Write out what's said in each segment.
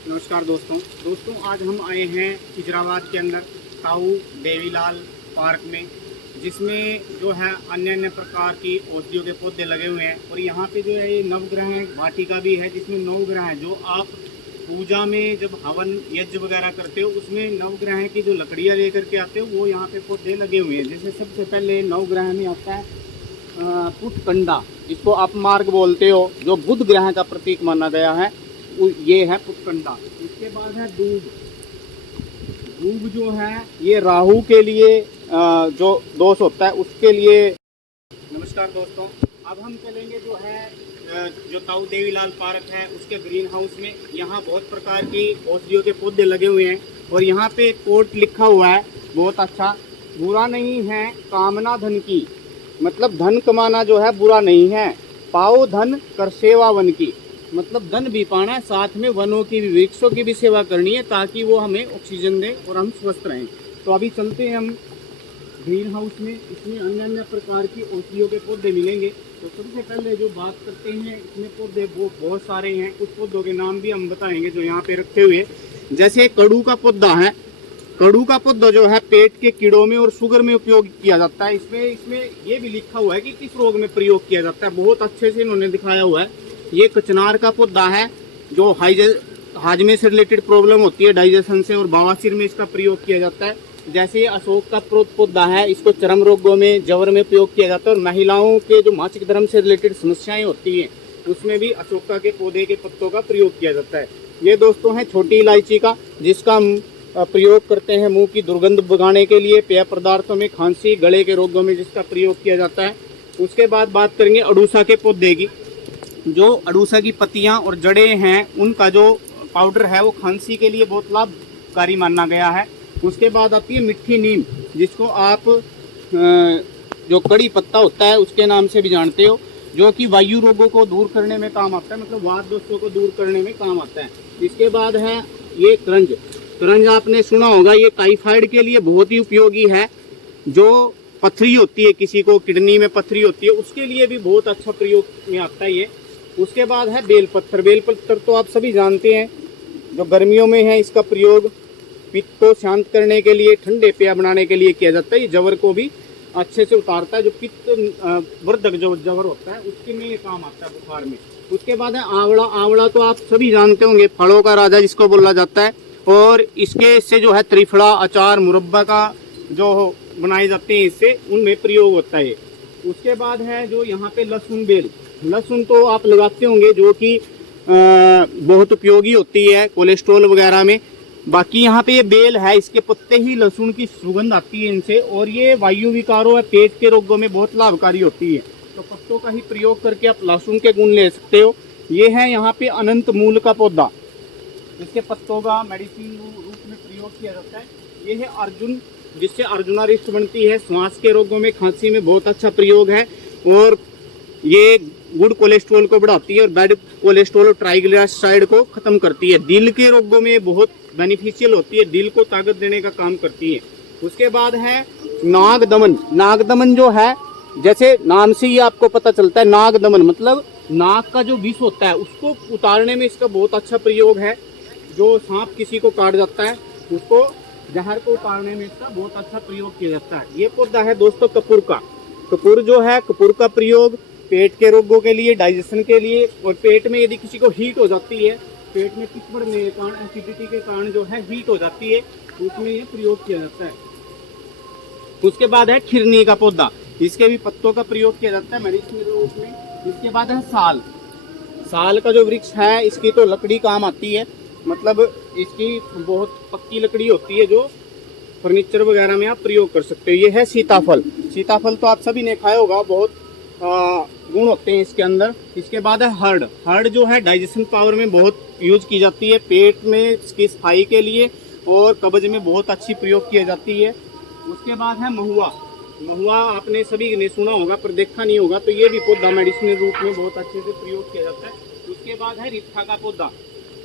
नमस्कार दोस्तों आज हम आए हैं खिजराबाद के अंदर ताऊ देवीलाल पार्क में, जिसमें जो है अन्य अन्य प्रकार की औषधियों के पौधे लगे हुए हैं। और यहाँ पे जो है ये नवग्रह वाटिका भी है, जिसमें नवग्रह हैं जो आप पूजा में जब हवन यज्ञ वगैरह करते हो उसमें नवग्रह की जो लकड़ियाँ लेकर के आते हो वो यहाँ पे पौधे लगे हुए हैं। जैसे सबसे पहले नवग्रह में आता है पुष्कंडा, जिसको आप मार्ग बोलते हो, जो बुध ग्रह का प्रतीक माना गया है, ये है पुष्कंडा। इसके बाद है दूब। दूब जो है ये राहु के लिए जो दोष होता है उसके लिए। नमस्कार दोस्तों, अब हम चलेंगे जो है जो ताऊ देवीलाल पार्क है उसके ग्रीन हाउस में। यहाँ बहुत प्रकार की औषधियों के पौधे लगे हुए हैं और यहाँ पे कोट लिखा हुआ है बहुत अच्छा, बुरा नहीं है कामना धन की, मतलब धन कमाना जो है बुरा नहीं है। पाओ धन कर सेवा वन की, मतलब धन भी पाना है, साथ में वनों की भी, वृक्षों की भी सेवा करनी है ताकि वो हमें ऑक्सीजन दे और हम स्वस्थ रहें। तो अभी चलते हैं हम ग्रीन हाउस में। इसमें अन्य अन्य प्रकार की औषधियों के पौधे मिलेंगे। तो सबसे पहले जो बात करते हैं, इसमें पौधे वो बहुत सारे हैं, कुछ पौधों के नाम भी हम बताएंगे जो यहाँ पे रखे हुए। जैसे कड़ू का पौधा है, कड़ू का पौधा जो है पेट के कीड़ों में और शुगर में उपयोग किया जाता है। इसमें ये भी लिखा हुआ है कि किस रोग में प्रयोग किया जाता है, बहुत अच्छे से इन्होंने दिखाया हुआ है। ये कचनार का पौधा है जो हाजमे से रिलेटेड प्रॉब्लम होती है, डाइजेशन से, और बवासीर में इसका प्रयोग किया जाता है। जैसे अशोक का पौधा है, इसको चर्म रोगों में, जवर में प्रयोग किया जाता है। और महिलाओं के जो मासिक धर्म से रिलेटेड समस्याएं होती हैं उसमें भी अशोका के पौधे के पत्तों का प्रयोग किया जाता है। ये दोस्तों है छोटी इलायची का, जिसका हम प्रयोग करते हैं मुंह की दुर्गंध भगाने के लिए, पेय पदार्थों में, खांसी गले के रोगों में जिसका प्रयोग किया जाता है। उसके बाद बात करेंगे अड़ूसा के पौधे की। जो अड़ूसा की पत्तियां और जड़ें हैं उनका जो पाउडर है वो खांसी के लिए बहुत लाभकारी माना गया है। उसके बाद आती है मिट्टी नीम, जिसको आप जो कड़ी पत्ता होता है उसके नाम से भी जानते हो, जो कि वायु रोगों को दूर करने में काम आता है, मतलब वात दोषों को दूर करने में काम आता है। इसके बाद है ये करंज। करंज आपने सुना होगा, ये टाइफाइड के लिए बहुत ही उपयोगी है। जो पथरी होती है, किसी को किडनी में पथरी होती है, उसके लिए भी बहुत अच्छा प्रयोग में आता है ये। उसके बाद है बेलपत्र। बेलपत्र तो आप सभी जानते हैं, जो गर्मियों में है इसका प्रयोग पित्त को शांत करने के लिए, ठंडे पेय बनाने के लिए किया जाता है। ये जवर को भी अच्छे से उतारता है, जो पित्त वर्धक जो जवर होता है उसके में ये काम आता है बुखार में। उसके बाद है आंवला। आंवला तो आप सभी जानते होंगे, फलों का राजा जिसको बोला जाता है, और इसके से जो है त्रिफला, अचार, मुरब्बा का जो बनाए जाते हैं इससे, उनमें प्रयोग होता है। उसके बाद है जो यहाँ पे लहसुन बेल। लहसुन तो आप लगाते होंगे, जो कि बहुत उपयोगी होती है कोलेस्ट्रॉल वगैरह में। बाकी यहाँ पे ये बेल है, इसके पत्ते ही लहसुन की सुगंध आती है इनसे, और ये वायु विकारों या पेट के रोगों में बहुत लाभकारी होती है। तो पत्तों का ही प्रयोग करके आप लहसुन के गुण ले सकते हो। ये है यहाँ पे अनंत मूल का पौधा, इसके पत्तों का मेडिसिन रूप में प्रयोग किया जाता है। ये है अर्जुन, जिससे अर्जुनारिष्ट बनती है, श्वास के रोगों में, खांसी में बहुत अच्छा प्रयोग है। और ये गुड कोलेस्ट्रॉल को बढ़ाती है और बैड कोलेस्ट्रॉल और ट्राइग्लिसराइड को खत्म करती है। दिल के रोगों में बहुत बेनिफिशियल होती है, दिल को ताकत देने का काम करती है। उसके बाद है नागदमन। नागदमन जो है, जैसे नाम से ही आपको पता चलता है, नागदमन मतलब नाग का जो विष होता है उसको उतारने में इसका बहुत अच्छा प्रयोग है। जो सांप किसी को काट जाता है उसको, जहर को उतारने में इसका बहुत अच्छा प्रयोग किया जाता है। ये पौधा है दोस्तों कपूर का। कपूर जो है, कपूर का प्रयोग पेट के रोगों के लिए, डाइजेशन के लिए, और पेट में यदि किसी को हीट हो जाती है, पेट में पित्त बढ़ने के कारण, एसिडिटी के कारण जो है हीट हो जाती है, उसमें ये प्रयोग किया जाता है। उसके बाद है खिरनी का पौधा, इसके भी पत्तों का प्रयोग किया जाता है मेडिसिन रूप में। इसके बाद है साल। साल का जो वृक्ष है इसकी तो लकड़ी काम आती है, मतलब इसकी बहुत पक्की लकड़ी होती है जो फर्नीचर वगैरह में आप प्रयोग कर सकते हो। ये है सीताफल। सीताफल तो आप सभी ने खाया होगा, बहुत गुण होते हैं इसके अंदर। इसके बाद है हर्ड। हर्ड जो है डाइजेशन पावर में बहुत यूज की जाती है, पेट में इसकी सफाई के लिए और कब्ज में बहुत अच्छी प्रयोग की जाती है। उसके बाद है महुआ। महुआ आपने सभी ने सुना होगा पर देखा नहीं होगा, तो ये भी पौधा मेडिसिनल रूप में बहुत अच्छे से प्रयोग किया जाता है। उसके बाद है रिट्ठा का पौधा।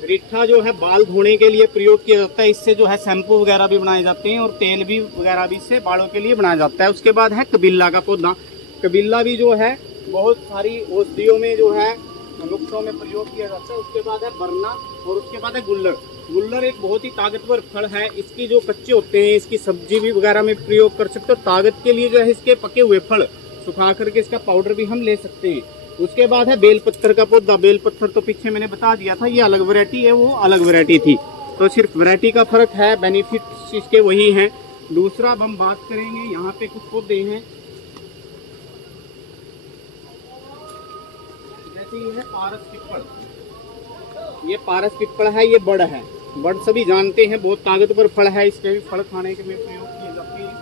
रिट्ठा जो है बाल धोने के लिए प्रयोग किया जाता है, इससे जो है शैम्पू वगैरह भी बनाए जाते हैं और तेल भी वगैरह भी इससे बालों के लिए बनाया जाता है। उसके बाद है कबिल्ला का पौधा। कबिल्ला भी जो है बहुत सारी औषधियों में जो है नुस्खों में प्रयोग किया जाता है। उसके बाद है बरना और उसके बाद है गुल्लर। गुल्लर एक बहुत ही ताकतवर फल है। इसकी जो कच्चे होते हैं इसकी सब्जी भी वगैरह में प्रयोग कर सकते हो। ताकत के लिए जो है इसके पके हुए फल सुखा करके इसका पाउडर भी हम ले सकते हैं। उसके बाद है बेलपत्थर का पौधा। बेलपत्थर तो पीछे मैंने बता दिया था, ये अलग वैरायटी है, वो अलग वैरायटी थी, तो सिर्फ वैरायटी का फर्क है, बेनिफिट्स इसके वही हैं। दूसरा अब हम बात करेंगे, यहाँ पे कुछ पौधे हैं जैसे ये है पारस पिप्पल। ये पारस पिप्पल है, ये बड़ है। बड़ सभी जानते हैं बहुत ताकतवर फल है, इसके भी फल खाने के में प्रयोग किए जाते हैं।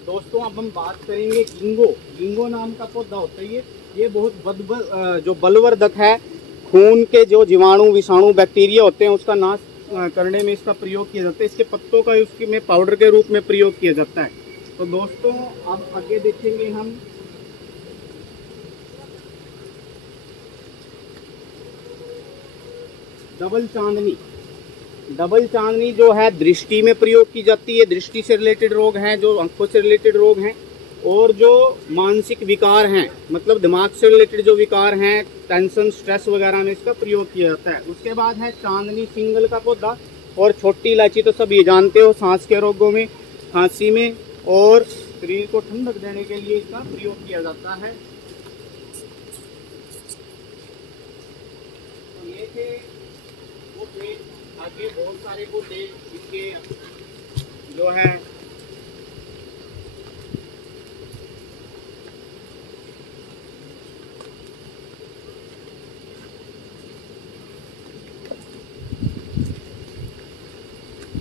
और दोस्तों अब हम बात करेंगे गिंगो। गिंगो नाम का पौधा होता है ये बहुत जो बलवर्धक है। खून के जो जीवाणु विषाणु बैक्टीरिया होते हैं उसका नाश करने में इसका प्रयोग किया जाता है। इसके पत्तों का उसके में पाउडर के रूप में प्रयोग किया जाता है। तो दोस्तों अब आगे देखेंगे हम डबल चांदनी। डबल चांदनी जो है दृष्टि में प्रयोग की जाती है। दृष्टि से रिलेटेड रोग हैं, जो आंखों से रिलेटेड रोग हैं और जो मानसिक विकार हैं, मतलब दिमाग से रिलेटेड जो विकार हैं, टेंशन स्ट्रेस वगैरह में इसका प्रयोग किया जाता है। उसके बाद है चांदनी सिंगल का पौधा और छोटी इलायची, तो सब ये जानते हो सांस के रोगों में, खांसी में और शरीर को ठंडक देने के लिए इसका प्रयोग किया जाता है। तो ये थे वो थे, आगे बहुत सारे पौधे इनके जो है